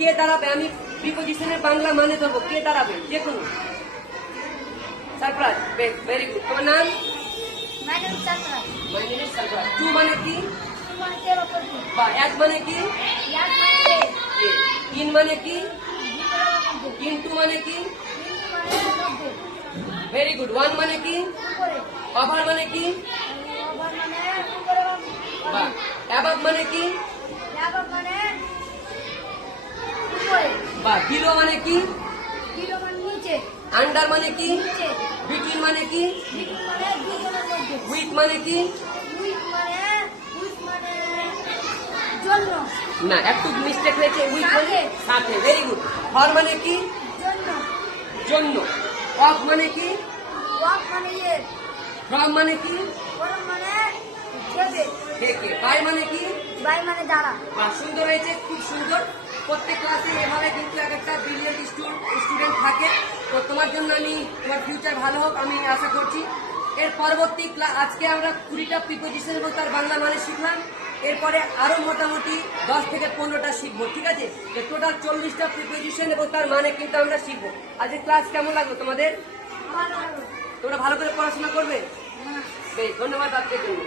কে দাঁড়াবে? আমি প্রিপোজিশনের বাংলা মানে ধরবো, কে দাঁড়াবে? যে কোনো। Sarfraz, very good. তোমার নাম? My name is Sarfraz. My name is Sarfraz. Two মানে কি? Two মানে তের ওপর দিয়ে। বা এক মানে কি? এক মানে এ। ইন মানে কি? ভিতরের মধ্যে। ইনটু মানে কি? কিন্তু মানে মধ্যে। Very good. ওয়ান মানে কি? উপরে। ওভার মানে কি? ওভার মানে উপরে বা অ্যাবাভ মানে কি? অ্যাবাভ মানে উপরে। বা বিলো মানে কি? বিলো মানে নিচে। আন্ডার মানে কি? নিচে। বিটুইন মানে কি? বিটুইন মানে দুজনের মধ্যে। উইথ মানে কি? উইথ মানে জন্য। না, একটু মিস্টেক হয়েছে। উইথ মানে সাথে। সাথে। Very good. ফর মানে কি? জন্য। জন্য। অফ মানে কি? ওয়াক মানে ইয়ে। ফ্রম মানে কি? গরম মানে দেবে। থেকে। বাই মানে কি? বাই মানে দ্বারা। বা সুন্দর হয়েছে, খুব সুন্দর। প্রত্যেক ক্লাসে এভাবে কিন্তু এক একটা ব্রিলিয়েন্ট স্টুডেন্ট থাকে। তো তোমার জন্য আমি, তোমার ফিউচার ভালো হোক আমি আশা করছি। এর পরবর্তী আজকে আমরা 20টা প্রিপোজিশন এবং তার বাংলা মানে শিখলাম। এরপরে আরো মোটামুটি 10 থেকে 15টা শিখবো, ঠিক আছে? টোটাল 40টা প্রিপোজিশন এবং তার মানে কিন্তু আমরা শিখবো। আজকে ক্লাস কেমন লাগলো তোমাদের? ভালো। তোমরা ভালো করে পড়াশোনা করবে? হ্যাঁ। বেশ, ধন্যবাদ আজকের জন্য।